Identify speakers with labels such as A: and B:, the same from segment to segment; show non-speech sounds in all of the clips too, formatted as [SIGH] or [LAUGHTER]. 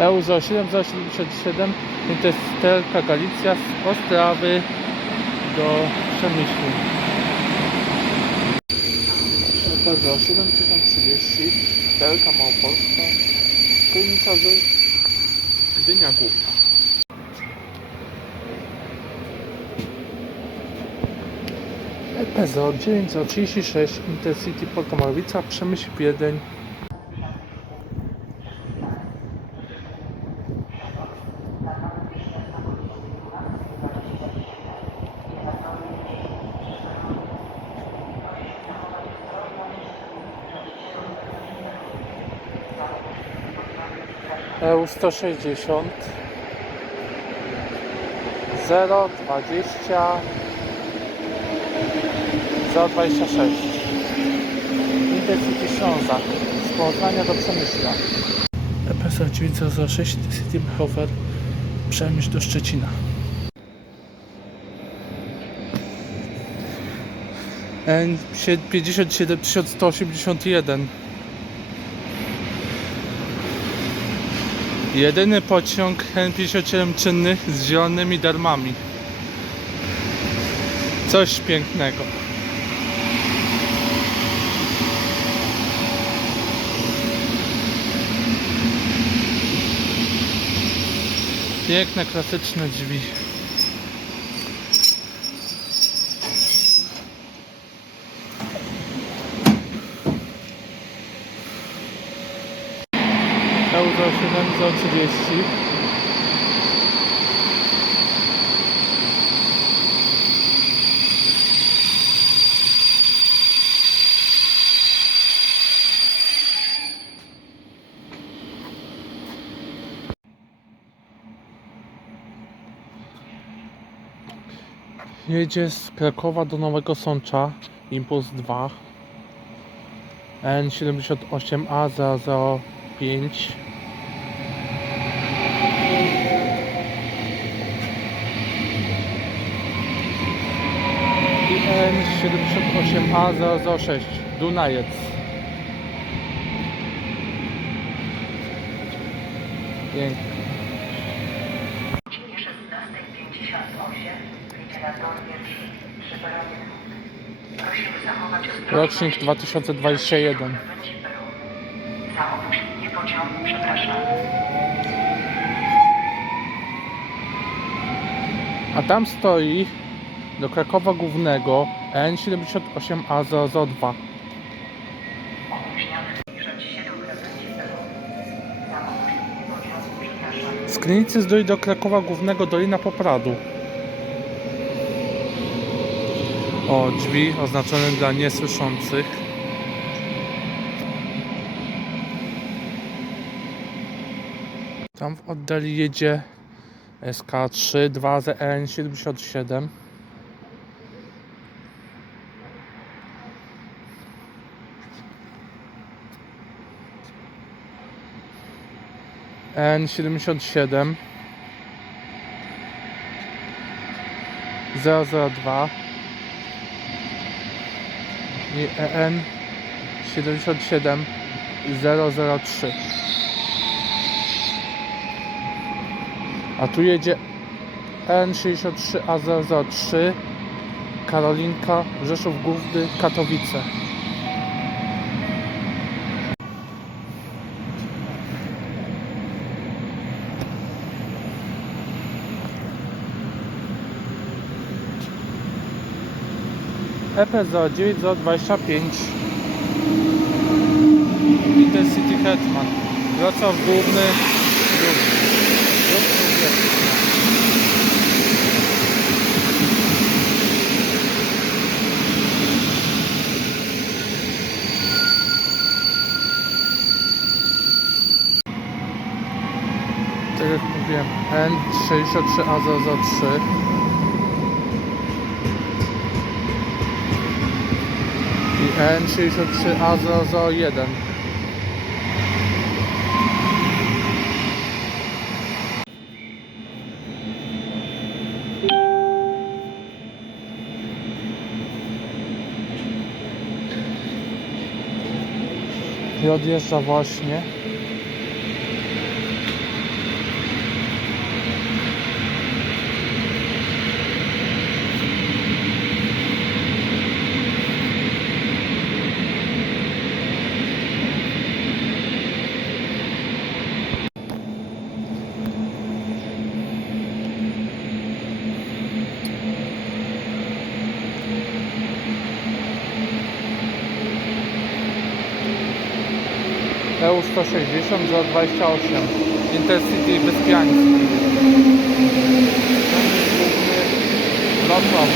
A: EU za 787 Interstellka Galicja z Ostrawy do Przemyślu. Za 7030 Telka Małopolska Krynica do Gdynia Główna. EPZO 936 Intercity Polka Malowica Przemyśl Wiedeń EU160 020 026 Intercity Śląza. Z Poznania do Przemyśla. PSL 906 City Hofer Przemyśl do Szczecina. N57 181 Jedyny pociąg N57 czynny z zielonymi darmami. Coś pięknego. Piękne, klasyczne drzwi. Euro 730 Jedzie z Krakowa do Nowego Sącza Impuls 2 N78A005 N78A006 Dunajec. Pięknie. Rocznik 2021
B: Za opuszczenie pociągu przepraszam
A: A tam stoi do Krakowa Głównego N78A002
B: Opóźniony zbliżać się do krawędzi peronu. Za opóźnienie pociągu przepraszamy.
A: Z Krynicy Zdrój do Krakowa Głównego Dolina Popradu O, drzwi oznaczone dla niesłyszących Tam w oddali jedzie SK3 2ZN77 N77 002 i EN 77 003 a tu jedzie N63 A003 Karolinka Rzeszów Główny Katowice EPZ 9025 Intercity Hetman. Wrocław Główny. Lub Tak jak mówiłem N63A003 N63A001 i odjeżdża właśnie EU 160 za 28 Intercity Wyspiański. Wrocław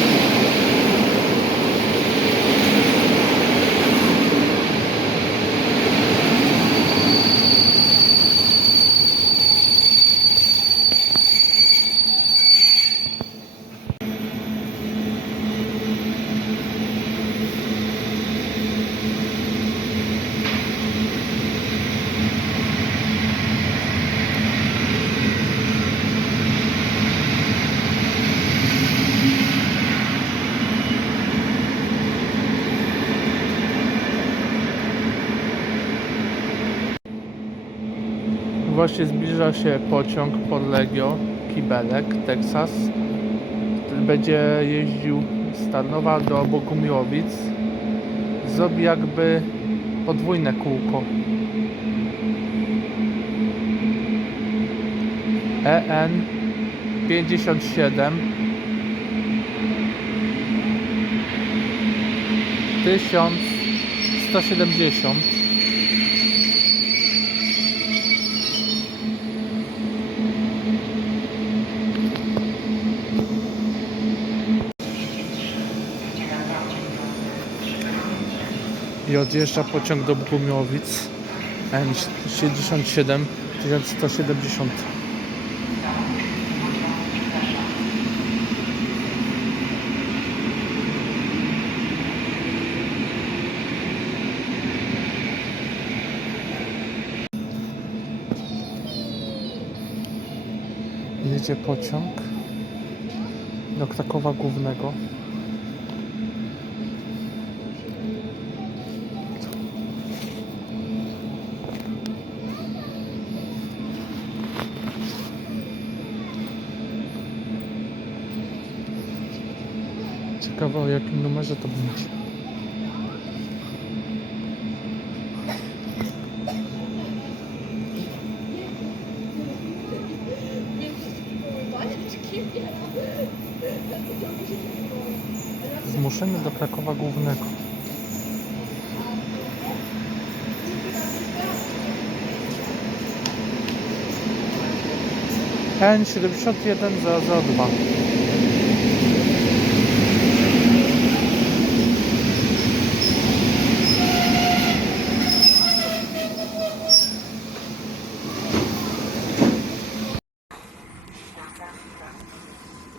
A: Właśnie zbliża się pociąg Podlegio, Kibelek, Teksas, będzie jeździł z Tarnowa do Bogumiłowic. Zrobi jakby podwójne kółko. EN 57 1170 i odjeżdża pociąg do Bogumiowic N67 1170 Jedzie pociąg do Krakowa Głównego Ciekawe o jakim numerze to będzie. Zmuszenie do Krakowa Głównego. N71 002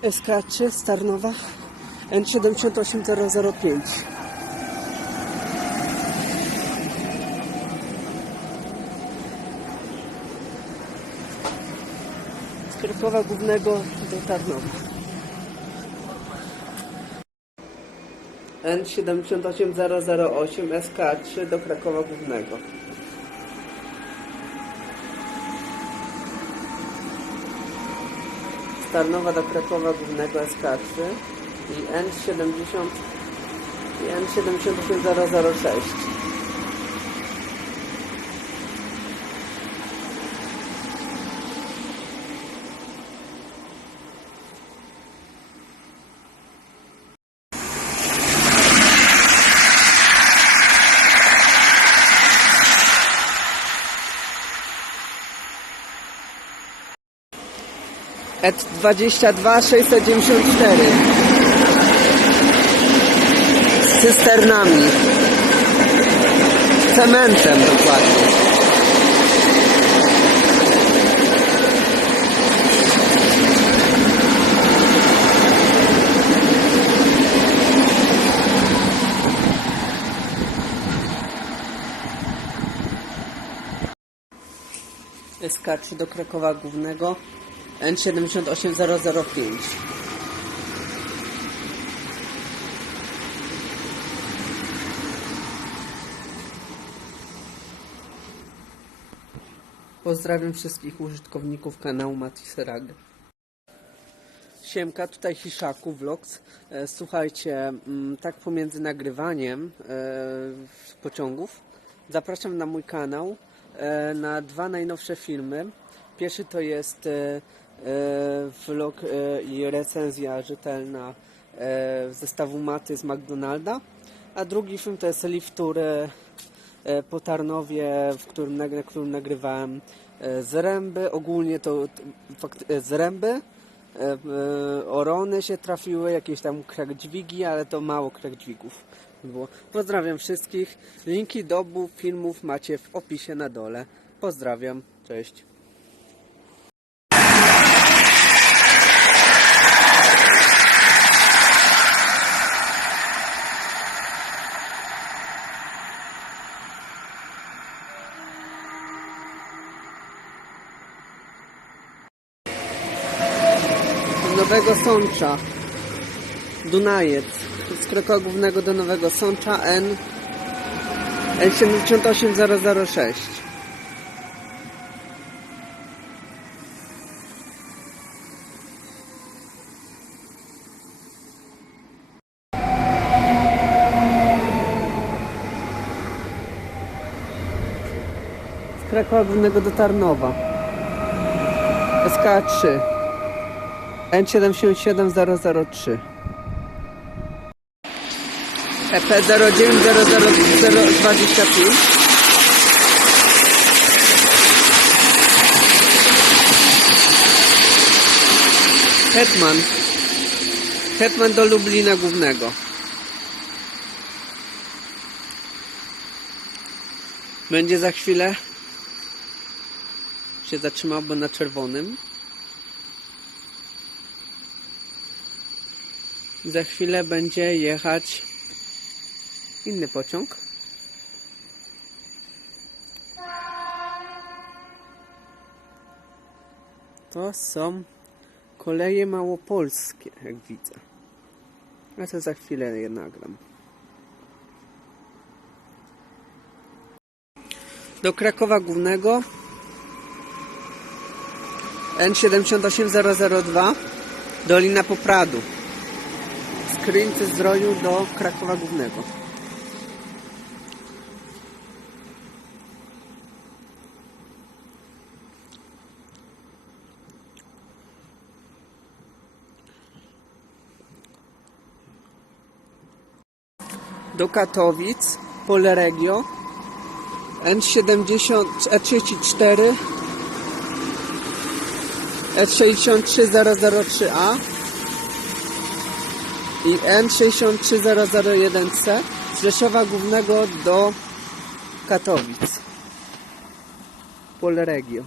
C: SK3 z Tarnowa N78005 z Krakowa Głównego do Tarnowa. N78008 SK3 do Krakowa Głównego Tarnowa do Krakowa Głównego SK3 i N70 i N78006 ET 22 694 z cysternami. Cementem dokładnie. SK3 do Krakowa Głównego N78005 Pozdrawiam wszystkich użytkowników kanału Matisrag. Siemka, tutaj Hiszaku Vlogs. E, Słuchajcie, mm, tak pomiędzy nagrywaniem e, pociągów zapraszam na mój kanał e, na dwa najnowsze filmy. Pierwszy to jest vlog e, i recenzja rzetelna e, zestawu maty z McDonalda, a drugi film to jest lift tour e, e, po Tarnowie, w którym, na którym nagrywałem e, zręby, ogólnie to e, zręby, e, e, orony się trafiły, jakieś tam krak dźwigi, ale to mało krak dźwigów było. Pozdrawiam wszystkich. Linki do obu filmów macie w opisie na dole. Pozdrawiam, cześć. Z Nowego Sącza. Dunajec. Z Krakowa Głównego do Nowego Sącza N N78006. Z Krakowa Głównego do Tarnowa. SK3 N77003 EP 0900025 Hetman. Hetman do Lublina Głównego. Będzie za chwilę. Się zatrzymał, bo na czerwonym Za chwilę będzie jechać inny pociąg. To są koleje małopolskie, jak widzę. Ja to za chwilę je nagram. Do Krakowa Głównego N78002 Dolina Popradu z Krynicy Zdroju do Krakowa Głównego. do Katowic, Poleregio, N70, E34, E63003A i N63001C z Rzeszowa Głównego do Katowic. Poleregio.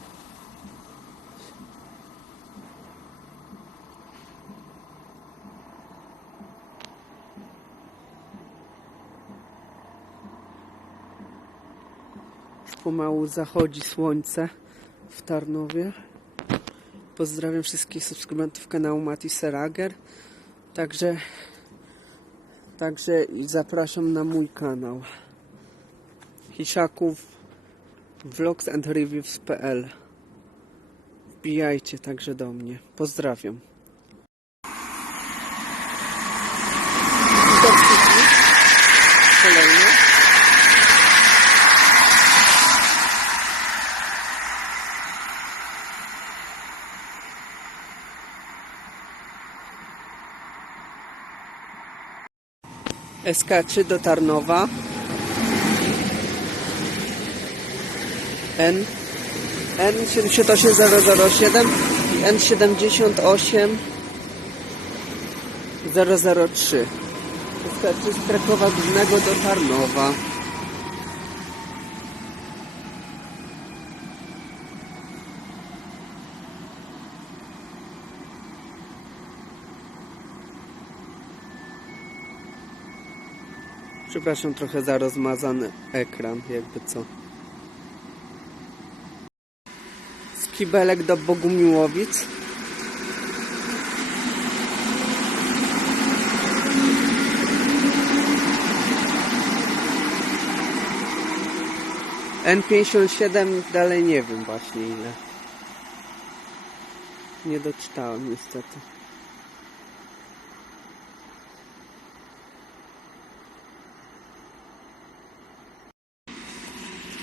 C: Pomału zachodzi słońce w Tarnowie. Pozdrawiam wszystkich subskrybentów kanału Mati Serager. Także, także zapraszam na mój kanał. Hiszaków vlogs and reviews.pl Wbijajcie także do mnie. Pozdrawiam. SK3 do Tarnowa. N N78007 i N78 003. SK3 z Krakowa Głównego do Tarnowa. Przepraszam, trochę za rozmazany ekran, jakby co. Skibelek do Bogumiłowic. N57 dalej nie wiem właśnie ile. Nie doczytałem niestety.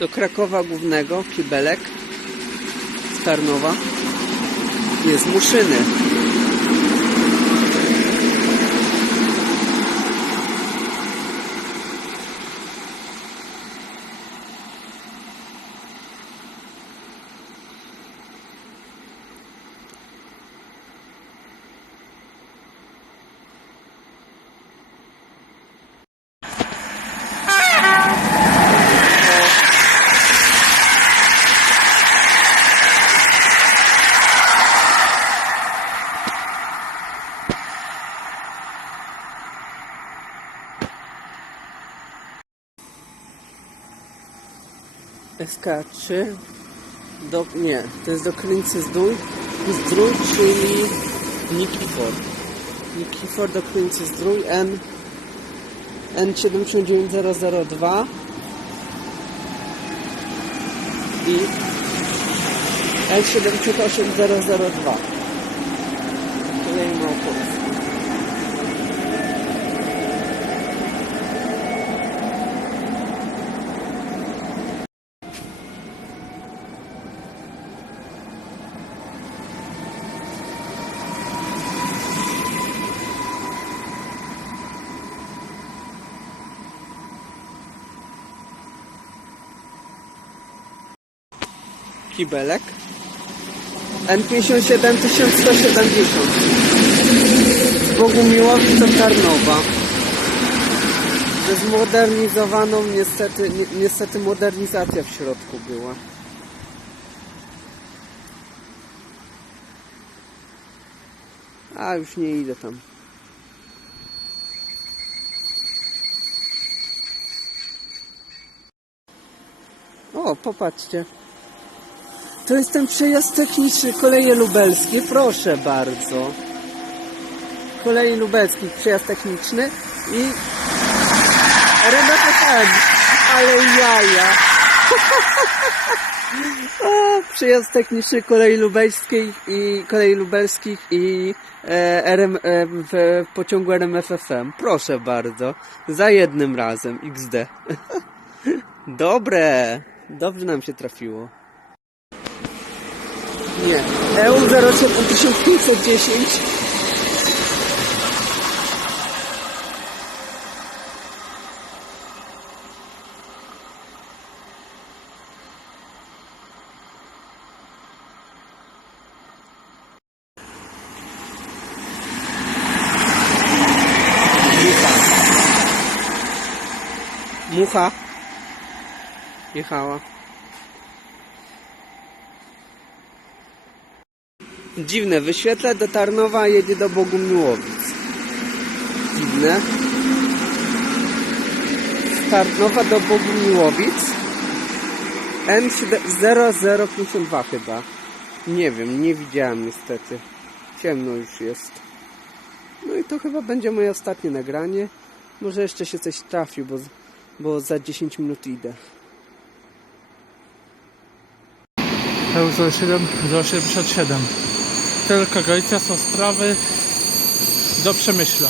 C: Do Krakowa Głównego, Kibelek, z Tarnowa. Jest Muszyny. SK3 do, nie, to jest do Krynicy Zdrój, Zdrój, czyli Nikifor. Nikifor do Krynicy Zdrój N N79002 i L78002 Kibelek N57 1170 z Bogumiłowic do Tarnowa. Ze zmodernizowaną niestety, ni- niestety modernizacja w środku była. A już nie idę tam. O popatrzcie to jest ten przejazd techniczny Koleje Lubelskie, proszę bardzo. Koleje Lubelskie, przejazd techniczny i RMFFM, ale jaja. [LAUGHS] przejazd techniczny Kolei Lubelskiej i Kolei Lubelskich i e, RM, e, w pociągu RMFFM. Proszę bardzo, za jednym razem XD. [LAUGHS] Dobre, dobrze nam się trafiło. Nie. EU 07510 Mucha. Mucha. Jechała. Dziwne, wyświetla do Tarnowa, jedzie do Bogumiłowic. Dziwne. Z Tarnowa do Bogumiłowic. N0052 chyba. Nie wiem, nie widziałem niestety. Ciemno już jest. No i to chyba będzie moje ostatnie nagranie. Może jeszcze się coś trafi, bo, bo za 10 minut idę.
A: EU07 077. Tylko Galicja z Ostrawy do Przemyśla.